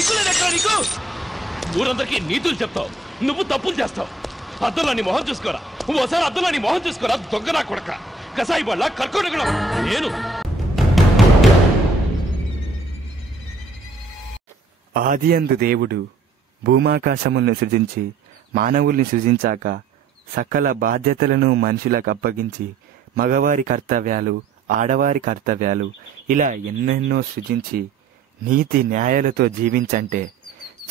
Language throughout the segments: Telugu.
సిగ్గులేదెక్కడ నీకు? ఊరందరికీ నీతులు చెప్తావు, నువ్వు తప్పులు చేస్తావు. అద్దంలో నీ మొహం చూసుకోరా, ఓసారి అద్దంలో నీ మొహం చూసుకోరా. దొంగనా కొడక, కసాయి బళ్ళ కర్కోడగడం నేను. ఆదియందు దేవుడు భూమాకాశములను సృజించి మానవుల్ని సృజించాక సకల బాధ్యతలను మనుషులకు అప్పగించి మగవారి కర్తవ్యాలు, ఆడవారి కర్తవ్యాలు ఇలా ఎన్నెన్నో సృజించి నీతి న్యాయాలతో జీవించంటే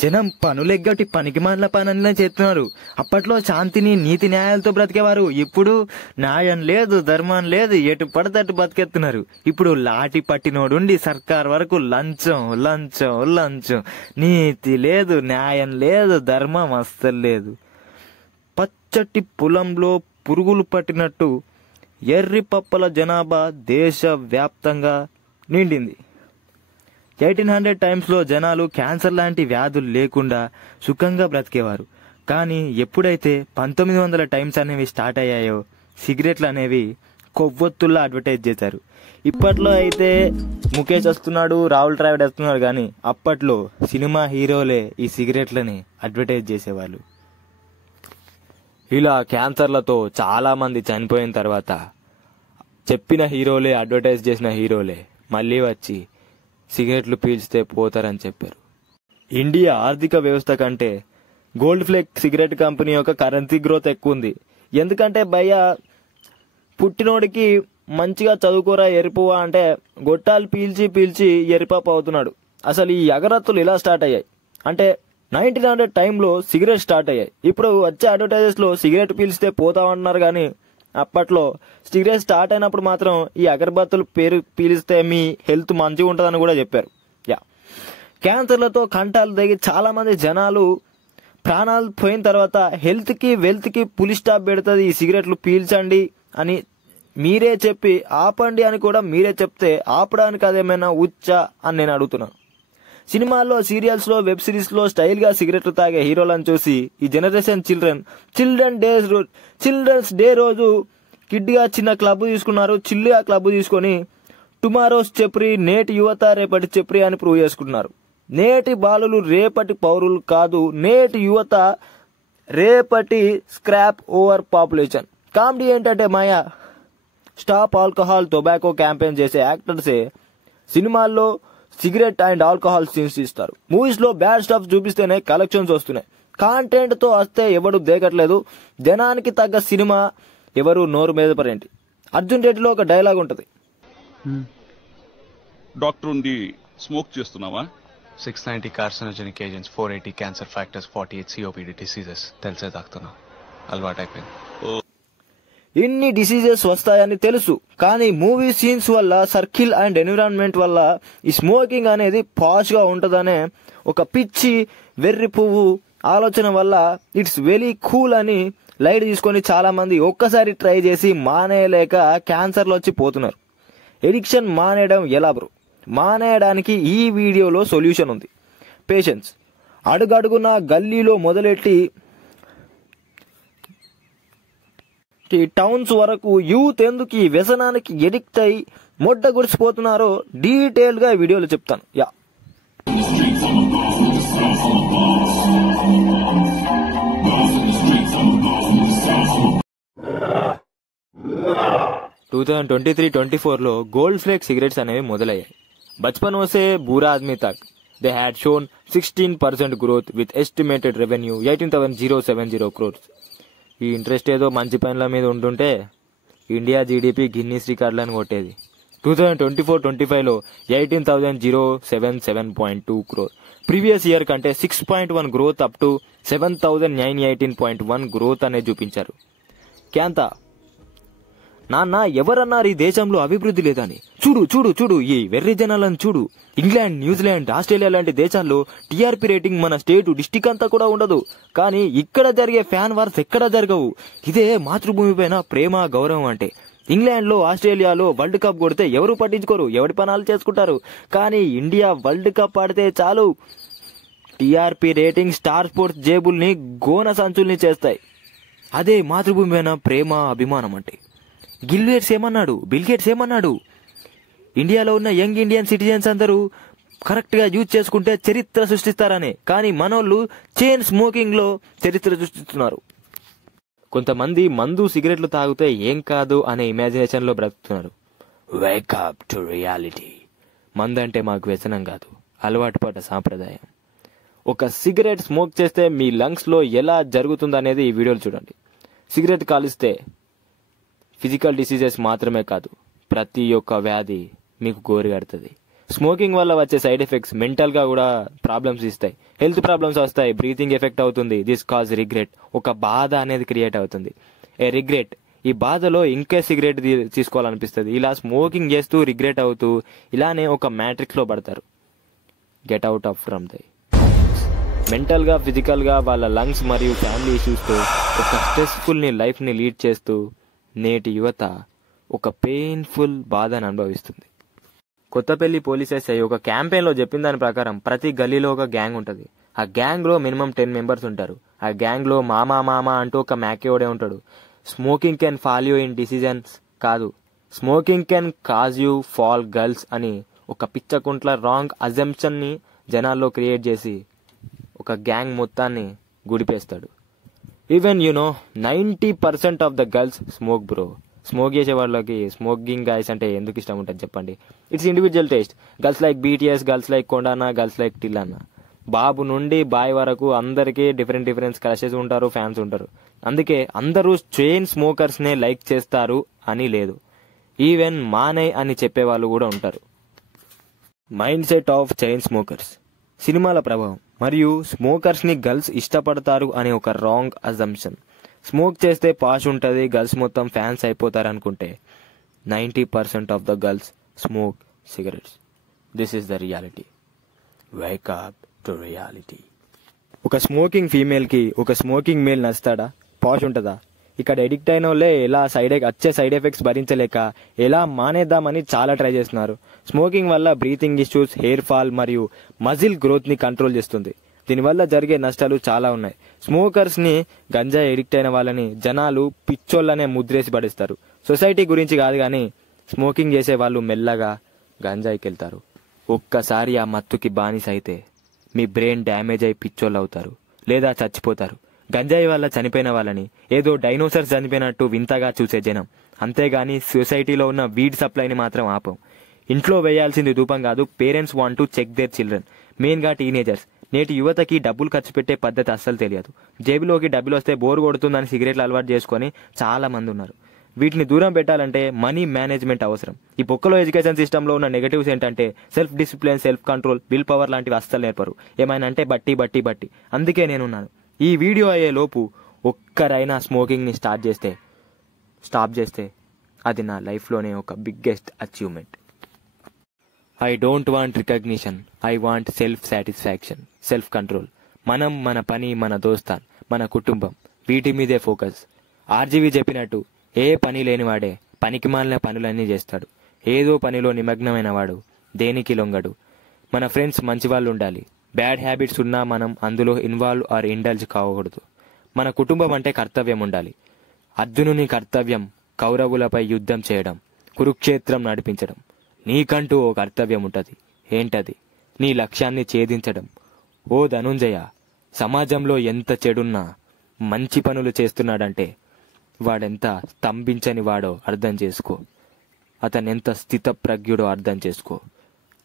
జనం పనులెగ్గటి పనికిమాలిన పనులనే చేస్తున్నారు. అప్పట్లో శాంతిని నీతి న్యాయాలతో బ్రతికేవారు. ఇప్పుడు న్యాయం లేదు, ధర్మం లేదు, ఎటు పడతట్టు బతికెత్తున్నారు. ఇప్పుడు లాఠీ పట్టినోడుండి సర్కార్ వరకు లంచం లంచం లంచం. నీతి లేదు, న్యాయం లేదు, ధర్మం అస్సలు లేదు. పచ్చటి పొలంలో పురుగులు పట్టినట్టు ఎర్రి పప్పల జనాభా దేశవ్యాప్తంగా నిండింది. 1800 టైమ్స్లో జనాలు క్యాన్సర్ లాంటి వ్యాధులు లేకుండా సుఖంగా బ్రతికేవారు. కానీ ఎప్పుడైతే 1900 టైమ్స్ అనేవి స్టార్ట్ అయ్యాయో సిగరెట్లు అనేవి కొవ్వొత్తుల్లా అడ్వర్టైజ్ చేశారు. ఇప్పట్లో అయితే ముఖేష్ వస్తున్నాడు, రాహుల్ ద్రావిడ్ వస్తున్నాడు, కానీ అప్పట్లో సినిమా హీరోలే ఈ సిగరెట్లని అడ్వర్టైజ్ చేసేవాళ్ళు. ఇలా క్యాన్సర్లతో చాలా మంది చనిపోయిన తర్వాత చెప్పిన హీరోలే, అడ్వర్టైజ్ చేసిన హీరోలే మళ్ళీ వచ్చి సిగరెట్లు పీల్చితే పోతారని చెప్పారు. ఇండియా ఆర్థిక వ్యవస్థ కంటే గోల్డ్ ఫ్లేక్ సిగరెట్ కంపెనీ యొక్క కరెన్సీ గ్రోత్ ఎక్కువ ఉంది. ఎందుకంటే భయ్య పుట్టినోడికి మంచిగా చదువుకోరా ఎరుపువా అంటే గొట్టాలు పీల్చి పీల్చి ఎరిపాపు అవుతున్నాడు. అసలు ఈ అగరత్తులు ఇలా స్టార్ట్ అయ్యాయి అంటే 1900 టైంలో సిగరెట్ స్టార్ట్ అయ్యాయి. ఇప్పుడు వచ్చే అడ్వర్టైజెస్లో సిగరెట్ పీల్చితే పోతామన్నారు, కానీ అప్పట్లో సిగరెట్ స్టార్ట్ అయినప్పుడు మాత్రం ఈ అగరబత్తులు పీలిస్తే మీ హెల్త్ మంచిగా ఉంటుందని కూడా చెప్పారు. క్యాన్సర్లతో కంటాలు దిగి చాలా మంది జనాలు ప్రాణాలు పోయిన తర్వాత హెల్త్కి వెల్త్కి పులి స్టాప్ పెడుతుంది ఈ సిగరెట్లు పీల్చండి అని మీరే చెప్పి ఆపండి అని కూడా మీరే చెప్తే ఆపడానికి అదేమైనా ఉచ్చా అని నేను అడుగుతున్నాను. సినిమాల్లో, సీరియల్స్లో, వెబ్ సిరీస్లో స్టైల్గా సిగరెట్లు తాగే హీరోలను చూసి ఈ జనరేషన్ చిల్డ్రన్స్ డే రోజు కిడ్గా చిన్న క్లబ్ తీసుకున్నారు. చిల్లుగా క్లబ్ తీసుకొని టుమారోస్ చెప్రి, నేటి యువత రేపటి చెప్రి అని ప్రూవ్ చేసుకుంటున్నారు. నేటి బాలులు రేపటి పౌరులు కాదు, నేటి యువత రేపటి స్క్రాప్ ఓవర్ పాపులేషన్. కామెడీ ఏంటంటే మాయా స్టాప్ ఆల్కహాల్ టొబాకో క్యాంపెయిన్ చేసే యాక్టర్సే సినిమాల్లో సిగరెట్ అండ్ ఆల్కహాల్ సీన్స్ ఇస్తారు. మూవీస్ లో బ్యాడ్ స్టఫ్ చూపిస్తేనే కలెక్షన్స్ వస్తున్నాయి. కాంటెంట్ తో వస్తే ఎవడు దేకట్లేదు. జనానికి తగ్గ సినిమా ఎవరు నోరు మీద పరేంటి. అర్జున్ రెడ్డిలో ఒక డైలాగ్ ఉంటది, డాక్టర్ ఉండి స్మోక్ చేస్తున్నావా? 690 carcinogenic agents, 480 cancer factors, 48 COPD diseases తెలిసే తాగుతున్నా, అలవాటైపోయింది. ఇన్ని డిసీజెస్ వస్తాయని తెలుసు, కానీ మూవీ సీన్స్ వల్ల, సర్కిల్ అండ్ ఎన్విరాన్మెంట్ వల్ల ఈ స్మోకింగ్ అనేది పాష్ గా ఉంటదనే ఒక పిచ్చి వెర్రి పువ్వు ఆలోచన వల్ల ఇట్స్ వెరీ కూల్ అని లైట్ తీసుకొని చాలా మంది ఒక్కసారి ట్రై చేసి మానేయలేక క్యాన్సర్లు వచ్చి పోతున్నారు. ఎడిక్షన్ మానేయడం ఎలా బ్రో? మానేయడానికి ఈ వీడియోలో సొల్యూషన్ ఉంది. పేషెన్స్. అడుగడుగున గల్లీలో మొదలెట్టి టౌన్స్ వరకు యూత్ ఎందుకు ఈ వ్యసనానికి ఎడిక్ట్ అయి మొడ్డ గుడిసిపోతున్నారో డీటెయిల్ గా వీడియోలో చెప్తాను. 2023-24 गोल्ड फ्लेक सिगरेट्स అనేవి మొదలయ్యాయి. बचपनों से बुरा आदमी तक they had shown 16% growth with estimated revenue 18,070 crores. ఈ ఇంట్రెస్ట్ ఏదో మంచి పనుల మీద ఉంటుంటే ఇండియా జీడిపి గిన్నీస్ రికార్డులను కొట్టేది. 2024-25లో 18,077.2 crore. ప్రీవియస్ ఇయర్ కంటే 6.1 గ్రోత్ అప్ టు 7,918.1 గ్రోత్ అనేది చూపించారు. క్యాంతా నాన్న ఎవరన్నారు ఈ దేశంలో అభివృద్ధి లేదని? చూడు చూడు చూడు ఈ వెర్రి జనాలను చూడు. ఇంగ్లాండ్, న్యూజిలాండ్, ఆస్ట్రేలియా లాంటి దేశాల్లో టీఆర్పీ రేటింగ్ మన స్టేట్ డిస్టిక్ అంతా కూడా ఉండదు. కానీ ఇక్కడ జరిగే ఫ్యాన్ వార్స్ ఎక్కడా జరగవు. ఇదే మాతృభూమి పైన ప్రేమ, గౌరవం అంటే. ఇంగ్లాండ్ లో, ఆస్ట్రేలియాలో వరల్డ్ కప్ కొడితే ఎవరు పట్టించుకోరు, ఎవరి పనాలు చేసుకుంటారు. కానీ ఇండియా వరల్డ్ కప్ ఆడితే చాలు టీఆర్పీ రేటింగ్ స్టార్ స్పోర్ట్స్ జేబుల్ని గోన సంచుల్ని చేస్తాయి. అదే మాతృభూమి పైన ప్రేమ, అభిమానం అంటే. బిల్ గేట్స్ ఏమన్నాడు? ఇండియాలో ఉన్న యంగ్ ఇండియన్ సిటిజన్స్ అందరూ కరెక్ట్గా యూజ్ చేసుకుంటే చరిత్ర సృష్టిస్తారని, కానీ మనోళ్ళు చైన్ స్మోకింగ్లో చరిత్ర సృష్టిస్తున్నారు. కొంతమంది మందు సిగరెట్లు తాగితే ఏం కాదు అనే ఇమాజినేషన్లో బ్రతుకుతున్నారు. Wake up to reality. మందంటే మాకు వ్యసనం కాదు, అలవాటు పడ్డ సాంప్రదాయం. ఒక సిగరెట్ స్మోక్ చేస్తే మీ లంగ్స్లో ఎలా జరుగుతుందనేది ఈ వీడియోలో చూడండి. సిగరెట్ కాలిస్తే ఫిజికల్ డిసీజెస్ మాత్రమే కాదు, ప్రతి ఒక్క వ్యాధి మీకు గోరిగడుతుంది. స్మోకింగ్ వల్ల వచ్చే సైడ్ ఎఫెక్ట్స్ మెంటల్గా కూడా ప్రాబ్లమ్స్ ఇస్తాయి, హెల్త్ ప్రాబ్లమ్స్ వస్తాయి, బ్రీతింగ్ ఎఫెక్ట్ అవుతుంది. This cause regret. ఒక బాధ అనేది క్రియేట్ అవుతుంది. ఏ రిగ్రెట్. ఈ బాధలో ఇంకే సిగరెట్ తీసుకోవాలనిపిస్తుంది. ఇలా స్మోకింగ్ చేస్తూ రిగ్రెట్ అవుతూ ఇలానే ఒక మ్యాట్రిక్స్లో పడతారు. Get out of from the. మెంటల్గా ఫిజికల్గా వాళ్ళ లంగ్స్ మరియు ఫ్యామిలీ ఇష్యూస్తో ఒక స్ట్రెస్ఫుల్ని లైఫ్ని లీడ్ చేస్తూ నేటి యువత ఒక పెయిన్ఫుల్ బాధను అనుభవిస్తుంది. కొత్తపల్లి పోలీస్ ఎస్ఐ ఒక క్యాంపెయిన్లో చెప్పిన దాని ప్రకారం ప్రతి గల్లీలో ఒక గ్యాంగ్ ఉంటుంది. ఆ గ్యాంగ్లో మినిమం 10 మెంబర్స్ ఉంటారు. ఆ గ్యాంగ్లో మామా అంటూ ఒక మ్యాకేోడే ఉంటాడు. Smoking can fall you in decisions కాదు, smoking can cause you fall girls అని ఒక పిచ్చకుంట్ల రాంగ్ అజంప్షన్ని జనాల్లో క్రియేట్ చేసి ఒక గ్యాంగ్ మొత్తాన్ని గుడిపేస్తాడు. Even 90% of the girls smoke bro. Smoke చేసే వాళ్ళకి స్మోకింగ్ గాయస్ అంటే ఎందుకు ఇష్టం ఉంటుంది చెప్పండి? It's individual taste. Girls like BTS, girls like Kondana, girls like టిల్లన్న. బాబు నుండి బాయ్ వరకు అందరికీ డిఫరెంట్ క్రషెస్ ఉంటారు, ఫ్యాన్స్ ఉంటారు. అందుకే అందరూ చైన్ స్మోకర్స్నే లైక్ చేస్తారు అని లేదు. ఈవెన్ మానే అని చెప్పేవాళ్ళు కూడా ఉంటారు. Mind set of chain smokers. సినిమాల ప్రభావం మరియు స్మోకర్స్ని గర్ల్స్ ఇష్టపడతారు అనే ఒక రాంగ్ అజంప్షన్. స్మోక్ చేస్తే పాష్ ఉంటుంది, గర్ల్స్ మొత్తం ఫ్యాన్స్ అయిపోతారు అనుకుంటే 90% of the girls smoke cigarettes. This is the reality. Wake up to reality. ఒక స్మోకింగ్ ఫీమేల్కి ఒక స్మోకింగ్ మేల్ నచ్చుతాడా? పాష్ ఉంటుందా? ఇక్కడ ఎడిక్ట్ అయిన వాళ్ళే ఎలా వచ్చే సైడ్ ఎఫెక్ట్స్ భరించలేక ఎలా మానేద్దామని చాలా ట్రై చేస్తున్నారు. స్మోకింగ్ వల్ల బ్రీతింగ్ ఇష్యూస్, హెయిర్ ఫాల్ మరియు మజిల్ గ్రోత్ని కంట్రోల్ చేస్తుంది. దీనివల్ల జరిగే నష్టాలు చాలా ఉన్నాయి. స్మోకర్స్ని, గంజాయి ఎడిక్ట్ అయిన వాళ్ళని జనాలు పిచ్చోళ్ళనే ముద్రేసి పడేస్తారు. సొసైటీ గురించి కాదు కానీ స్మోకింగ్ చేసే వాళ్ళు మెల్లగా గంజాయికి వెళ్తారు. ఒక్కసారి ఆ మత్తుకి బానిస అయితే మీ బ్రెయిన్ డ్యామేజ్ అయి పిచ్చోళ్ళు అవుతారు లేదా చచ్చిపోతారు. గంజాయి వల్ల చనిపోయిన వాళ్ళని ఏదో డైనోసర్స్ చనిపోయినట్టు వింతగా చూసే జనం. అంతేగాని సొసైటీలో ఉన్న వీడ్ సప్లైని మాత్రం ఆపం. ఇంట్లో వేయాల్సింది ధూపం కాదు. Parents want to check their children, మెయిన్గా టీనేజర్స్. నేటి యువతకి డబ్బులు ఖర్చు పెట్టే పద్ధతి అస్సలు తెలియదు. జేబులోకి డబ్బులు వస్తే బోర్ కొడుతుందని సిగరెట్లు అలవాటు చేసుకొని చాలా మంది ఉన్నారు. వీటిని దూరం పెట్టాలంటే మనీ మేనేజ్మెంట్ అవసరం. ఈ పొక్కలో ఎడ్యుకేషన్ సిస్టంలో ఉన్న నెగటివ్స్ ఏంటంటే self discipline, self control, will power లాంటివి అస్సలు నేర్పరు. ఏమైనా అంటే బట్టి. అందుకే నేనున్నాను. ఈ వీడియో అయ్యే లోపు ఒక్కరైనా స్మోకింగ్ని స్టాప్ చేస్తే అది నా లైఫ్లోనే ఒక biggest achievement. I don't want recognition, I want self satisfaction, self control. మనం, మన పని, మన దోస్తాన్, మన కుటుంబం, వీటి మీదే ఫోకస్. ఆర్జీవి చెప్పినట్టు ఏ పని లేనివాడే పనికిమాలిన పనులన్నీ చేస్తాడు. ఏదో పనిలో నిమగ్నమైన వాడు దేనికి లొంగడు. మన ఫ్రెండ్స్ మంచివాళ్ళు ఉండాలి. బ్యాడ్ హ్యాబిట్స్ ఉన్నా మనం అందులో ఇన్వాల్వ్ ఆర్ ఇండల్జ్ కావకూడదు. మన కుటుంబం అంటే కర్తవ్యం ఉండాలి. అర్జునుని కర్తవ్యం కౌరవులపై యుద్ధం చేయడం, కురుక్షేత్రం నడిపించడం. నీకంటూ ఓ కర్తవ్యం ఉంటుంది. ఏంటది? నీ లక్ష్యాన్ని ఛేదించడం. ఓ ధనుంజయ, సమాజంలో ఎంత చెడున్నా మంచి పనులు చేస్తున్నాడంటే వాడెంత స్తంభించని వాడో అర్థం చేసుకో. అతనెంత స్థితప్రజ్ఞుడో అర్థం చేసుకో.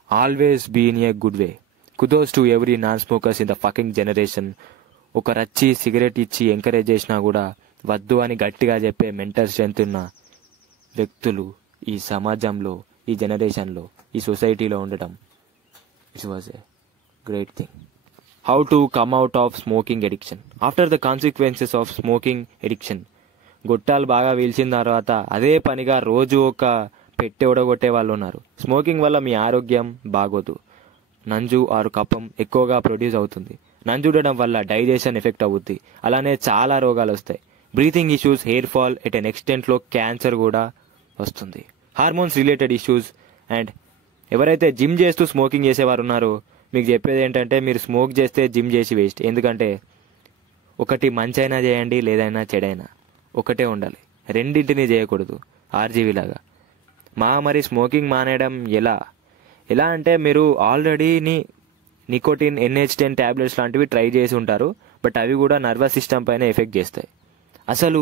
Always be in a good way. Kudos to every non smokers in the fucking generation. ఒక రచ్చి సిగరెట్ ఇచ్చి ఎంకరేజ్ చేసినా కూడా వద్దు అని గట్టిగా చెప్పే మెంటల్ స్ట్రెంత్ ఉన్న వ్యక్తులు ఈ సమాజంలో, ఈ జనరేషన్లో, ఈ సొసైటీలో ఉండటం it was a great thing. How to come out of smoking addiction after the consequences of smoking addiction. గొట్టాలు బాగా వీల్చిన తర్వాత అదే పనిగా రోజు ఒక పెట్టె ఒడగొట్టే వాళ్ళు ఉన్నారు. స్మోకింగ్ వల్ల మీ ఆరోగ్యం బాగోదు. నంజు ఆరు కఫం ఎక్కువగా ప్రొడ్యూస్ అవుతుంది. నంజుడడం వల్ల డైజెషన్ ఎఫెక్ట్ అవుద్ది. అలానే చాలా రోగాలు వస్తాయి. Breathing issues, hair fall, at an ఎక్స్టెంట్లో క్యాన్సర్ కూడా వస్తుంది. Hormones related issues. అండ్ ఎవరైతే జిమ్ చేస్తూ స్మోకింగ్ చేసేవారు ఉన్నారో మీకు చెప్పేది ఏంటంటే మీరు స్మోక్ చేస్తే జిమ్ చేసి వేస్ట్. ఎందుకంటే ఒకటి మంచైనా చేయండి, లేదైనా చెడైనా ఒకటే ఉండాలి. రెండింటినీ చేయకూడదు. ఆర్జీవీ లాగా. మరి స్మోకింగ్ మానేయడం ఎలా? ఎలా అంటే మీరు ఆల్రెడీ నికోటిన్ NH10 ట్యాబ్లెట్స్ లాంటివి ట్రై చేసి ఉంటారు, బట్ అవి కూడా నర్వస్ సిస్టమ్ పైన ఎఫెక్ట్ చేస్తాయి. అసలు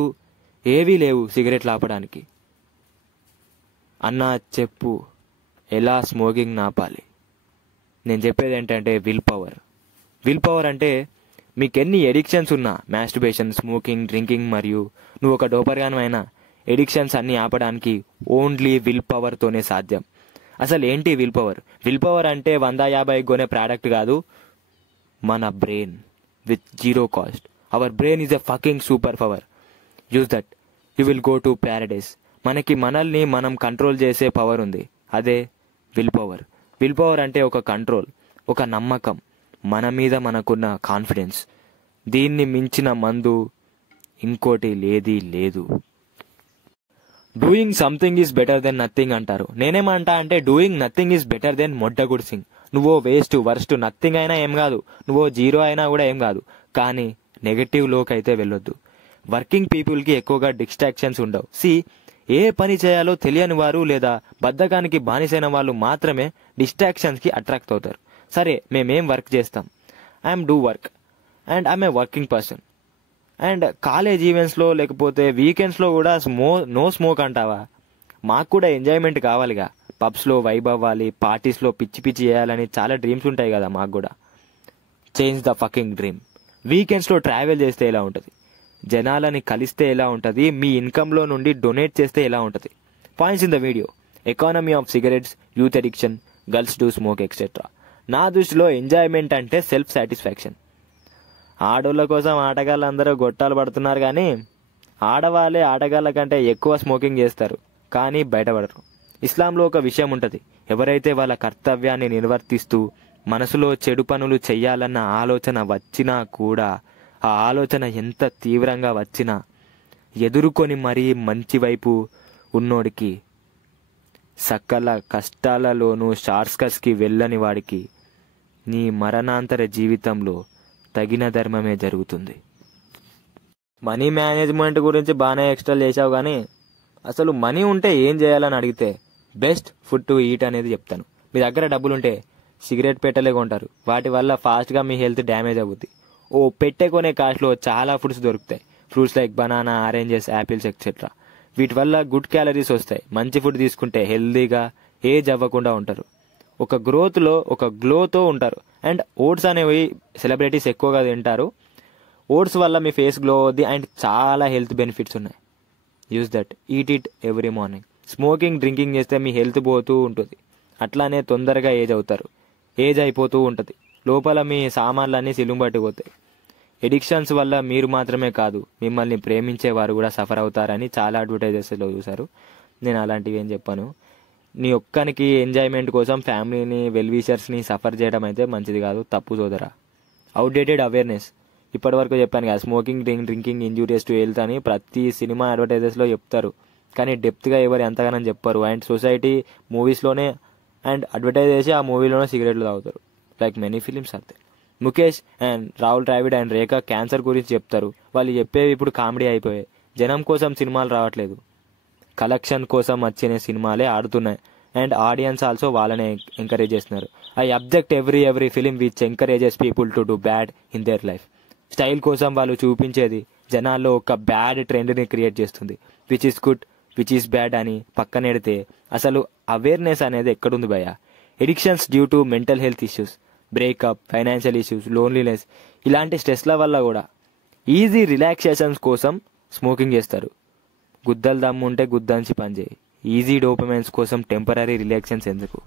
ఏవీ లేవు సిగరెట్లు ఆపడానికి. అన్నా చెప్పు, ఎలా స్మోకింగ్ ఆపాలి? నేను చెప్పేది ఏంటంటే విల్ పవర్ అంటే మీకు ఎన్ని ఎడిక్షన్స్ ఉన్నా, మాస్టర్బేషన్, స్మోకింగ్, డ్రింకింగ్ మరియు నువ్వు ఒక డోపర్గాన్ అయినా, ఎడిక్షన్స్ అన్ని ఆపడానికి ఓన్లీ విల్ పవర్తోనే సాధ్యం. అసలు ఏంటి విల్ పవర్ అంటే 150 కొనే ప్రోడక్ట్ కాదు, మన brain with zero cost. Our brain is a fucking super power. Use that, you will go to Paradise. మనల్ని మనం కంట్రోల్ చేసే పవర్ ఉంది, అదే విల్ పవర్ అంటే ఒక కంట్రోల్, ఒక నమ్మకం, మన మీద మనకున్న కాన్ఫిడెన్స్. దీన్ని మించిన మందు ఇంకోటి లేదు. Doing something is better than nothing అంటారు. నేనేమంటా అంటే doing nothing is better than మొడ్డగుడ్ సింగ్. నువ్వో వేస్ట్, వర్స్ట్, నథింగ్ అయినా ఏం కాదు, నువ్వో జీరో అయినా కూడా ఏం కాదు, కానీ నెగటివ్ లోకి అయితే వెళ్ళొద్దు. వర్కింగ్ పీపుల్కి ఎక్కువగా డిస్ట్రాక్షన్స్ ఉండవు. ఏ పని చేయాలో తెలియని వారు లేదా బద్ధకానికి బానిసైన వాళ్ళు మాత్రమే డిస్ట్రాక్షన్స్కి అట్రాక్ట్ అవుతారు. సరే, మేమేం వర్క్ చేస్తాం? I'm do work and I'm a working person. And college ఈవెంట్స్లో లేకపోతే వీకెండ్స్లో కూడా నో స్మోక్ అంటావా? మాకు కూడా ఎంజాయ్మెంట్ కావాలిగా. పబ్స్లో వైబ్ అవ్వాలి, పార్టీస్లో పిచ్చి చేయాలని చాలా డ్రీమ్స్ ఉంటాయి కదా మాకు కూడా. Change the fucking dream. వీకెండ్స్లో ట్రావెల్ చేస్తే ఎలా ఉంటుంది? జనాలని కలిస్తే ఎలా ఉంటుంది? మీ ఇన్కంలో నుండి డొనేట్ చేస్తే ఎలా ఉంటుంది? Points in the video: economy of cigarettes, youth addiction, girls do smoke etcetera. నా దృష్టిలో ఎంజాయ్మెంట్ అంటే సెల్ఫ్ సాటిస్ఫాక్షన్. ఆడోళ్ళ కోసం ఆటగాళ్ళందరూ గొట్టాలు పడుతున్నారు, కానీ ఆడవాళ్ళే ఆటగాళ్ళ కంటే ఎక్కువ స్మోకింగ్ చేస్తారు, కానీ బయటపడరు. ఇస్లాంలో ఒక విషయం ఉంటుంది: ఎవరైతే వాళ్ళ కర్తవ్యాన్ని నిర్వర్తిస్తూ మనసులో చెడు పనులు చెయ్యాలన్న ఆలోచన వచ్చినా కూడా, ఆ ఆలోచన ఎంత తీవ్రంగా వచ్చినా ఎదుర్కొని మరీ మంచి వైపు ఉన్నోడికి, సకల కష్టాలలోనూ షార్ట్కట్స్కి వెళ్ళని వాడికి నీ మరణాంతర జీవితంలో తగిన ధర్మమే జరుగుతుంది. మనీ మేనేజ్మెంట్ గురించి బాగానే ఎక్స్ట్రా చేసావు, కానీ అసలు మనీ ఉంటే ఏం చేయాలని అడిగితే బెస్ట్ ఫుడ్ టు ఈట్ అనేది చెప్తాను. మీ దగ్గర డబ్బులుంటే సిగరెట్ పెట్టలే కొంటారు, వాటి వల్ల ఫాస్ట్గా మీ హెల్త్ డ్యామేజ్ అవుద్ది. పెట్టే కొనే కాస్ట్లో చాలా ఫుడ్స్ దొరుకుతాయి. Fruits like banana, oranges, apples etcetera. వీటి వల్ల గుడ్ క్యాలరీస్ వస్తాయి. మంచి ఫుడ్ తీసుకుంటే హెల్దీగా ఏజ్ అవ్వకుండా ఉంటారు, ఒక గ్లోతో ఉంటారు. అండ్ ఓట్స్ అనేవి సెలబ్రిటీస్ ఎక్కువగా తింటారు. ఓట్స్ వల్ల మీ ఫేస్ గ్లో అవుద్ది అండ్ చాలా హెల్త్ బెనిఫిట్స్ ఉన్నాయి. Use that, eat it every morning. Smoking, drinking చేస్తే మీ హెల్త్ పోతూ ఉంటుంది, అట్లానే తొందరగా ఏజ్ అయిపోతూ ఉంటుంది. లోపల మీ సామాన్లన్నీ సిలుంబట్టిపోతాయి. ఎడిక్షన్స్ వల్ల మీరు మాత్రమే కాదు, మిమ్మల్ని ప్రేమించేవారు కూడా సఫర్ అవుతారని చాలా అడ్వర్టైజెస్లో చూశారు. నేను అలాంటివి ఏం చెప్పాను. నీ ఒక్కనికి ఎంజాయ్మెంట్ కోసం ఫ్యామిలీని, వెల్విషర్స్ని సఫర్ చేయడం అయితే మంచిది కాదు, తప్పు సోదరా. Outdated awareness. ఇప్పటివరకు చెప్పాను కదా, smoking, drinking injurious to health అని ప్రతి సినిమా అడ్వర్టైజెస్లో చెప్తారు, కానీ డెప్త్గా ఎవరు ఎంతగానో చెప్పారు. అండ్ సొసైటీ మూవీస్లోనే అండ్ అడ్వర్టైజ్ చేసి ఆ మూవీలోనే సిగరెట్లు తాగుతారు. లైక్ మెనీ ఫిలిమ్స్ అంతే. Mukesh and Rahul Dravid and Rekha cancer గురించి చెప్తారు. వాళ్ళు చెప్పేవి ఇప్పుడు కామెడీ అయిపోయాయి. జనం కోసం సినిమాలు రావట్లేదు, కలెక్షన్ కోసం వచ్చిన సినిమాలే ఆడుతున్నాయి. అండ్ ఆడియన్స్ ఆల్సో వాళ్ళనే ఎంకరేజ్ చేస్తున్నారు. I object every film which encourages people to do bad in their life. Style కోసం వాళ్ళు చూపించేది జనాల్లో ఒక బ్యాడ్ ట్రెండ్ని క్రియేట్ చేస్తుంది. Which is good, which is bad అని పక్కనెడితే అసలు అవేర్నెస్ అనేది ఎక్కడుంది భయ్య? Addictions due to mental health issues, breakup, financial issues, loneliness, ఇలాంటి స్ట్రెస్ల వల్ల కూడా ఈజీ రిలాక్సేషన్స్ కోసం స్మోకింగ్ చేస్తారు. గుద్దలు దమ్ము ఉంటే గుద్దంచి పనిచేయి. ఈజీ డోపమైన్స్ కోసం టెంపరీ రిలాక్సెన్స్ ఎందుకు?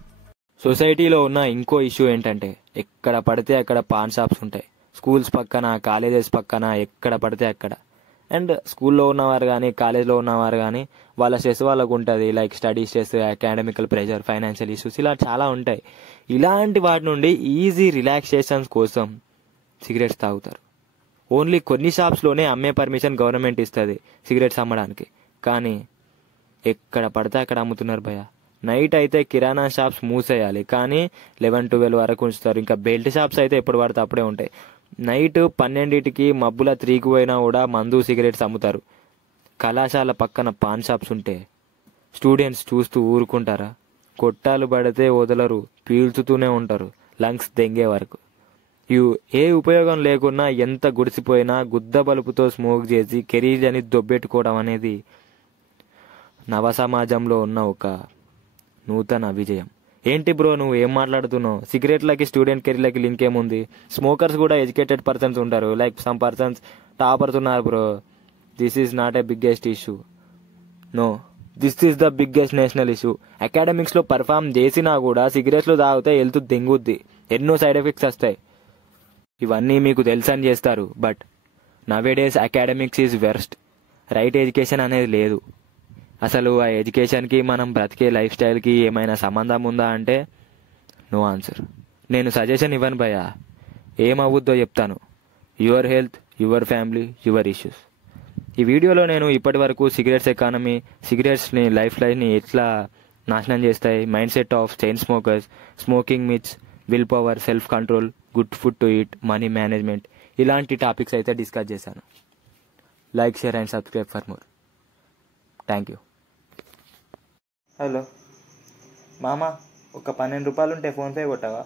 సొసైటీలో ఉన్న ఇంకో ఇష్యూ ఏంటంటే, ఎక్కడ పడితే అక్కడ పాన్ షాప్స్ ఉంటాయి. స్కూల్స్ పక్కన, కాలేజెస్ పక్కన, ఎక్కడ పడితే అక్కడ. అండ్ స్కూల్లో ఉన్నవారు కానీ, కాలేజ్లో ఉన్నవారు కానీ, వాళ్ళ స్ట్రెస్ వాళ్ళకు ఉంటుంది. Like study stress, academical pressure, financial issues, ఇలా చాలా ఉంటాయి. ఇలాంటి వాటి నుండి ఈజీ రిలాక్సేషన్స్ కోసం సిగరెట్స్ తాగుతారు. ఓన్లీ కొన్ని షాప్స్లోనే అమ్మే పర్మిషన్ గవర్నమెంట్ ఇస్తుంది సిగరెట్స్ అమ్మడానికి, కానీ ఎక్కడ పడితే అక్కడ అమ్ముతున్నారు భయ. నైట్ అయితే కిరాణా షాప్స్ మూసేయాలి, కానీ 11-12 వరకు ఉంచుతారు. ఇంకా బెల్ట్ షాప్స్ అయితే ఎప్పుడు పడితే అప్పుడే ఉంటాయి. నైట్ 12కి మబ్బుల 3కి పోయినా కూడా మందు, సిగరెట్స్ అమ్ముతారు. కళాశాల పక్కన పాన్ షాప్స్ ఉంటే స్టూడెంట్స్ చూస్తూ ఊరుకుంటారా? కొట్టాలు పడితే వదలరు, పీల్చుతూనే ఉంటారు లంగ్స్ దెంగే వరకు. ఏ ఉపయోగం లేకున్నా ఎంత గుడిసిపోయినా గుద్ద బలుపుతో స్మోక్ చేసి కెరీర్ అని దొబ్బెట్టుకోవడం అనేది నవ సమాజంలో ఉన్న ఒక నూతన విజయం. ఏంటి బ్రో నువ్వు ఏం మాట్లాడుతున్నావు? సిగరెట్లకి స్టూడెంట్ కెరీర్లకి లింక్ ఏముంది? స్మోకర్స్ కూడా ఎడ్యుకేటెడ్ పర్సన్స్ ఉంటారు, లైక్ సమ్ పర్సన్స్ టాపర్స్ ఉన్నారు bro. This is not a biggest issue. No, this is the biggest national issue. అకాడమిక్స్లో పర్ఫామ్ చేసినా కూడా సిగరెట్స్లో తాగితే హెల్త్ దెంగుద్ది, ఎన్నో సైడ్ ఎఫెక్ట్స్ వస్తాయి. ఇవన్నీ మీకు తెలుసని చేస్తారు. But nowadays academics is worst. Right education అనేది లేదు. అసలు ఆ ఎడ్యుకేషన్కి మనం బ్రతికే లైఫ్ స్టైల్కి ఏమైనా సంబంధం ఉందా అంటే నో ఆన్సర్. నేను సజెషన్ ఇవ్వను భయ్యా, ఏమవుద్దో చెప్తాను. Your health, your family, your issues. ఈ వీడియోలో నేను ఇప్పటి వరకు సిగరెట్స్ ఎకానమీ, సిగరెట్స్ని లైఫ్ లైఫ్ని ఎట్లా నాశనం చేస్తాయి, mind set of chain smokers, smoking myths, will power, self control, good food to eat, money management, ఇలాంటి టాపిక్స్ అయితే డిస్కస్ చేశాను. Like, share and subscribe for more. Thank you. Hello మామ, ఒక 12 రూపాయలు ఉంటే ఫోన్పే కొట్టావా?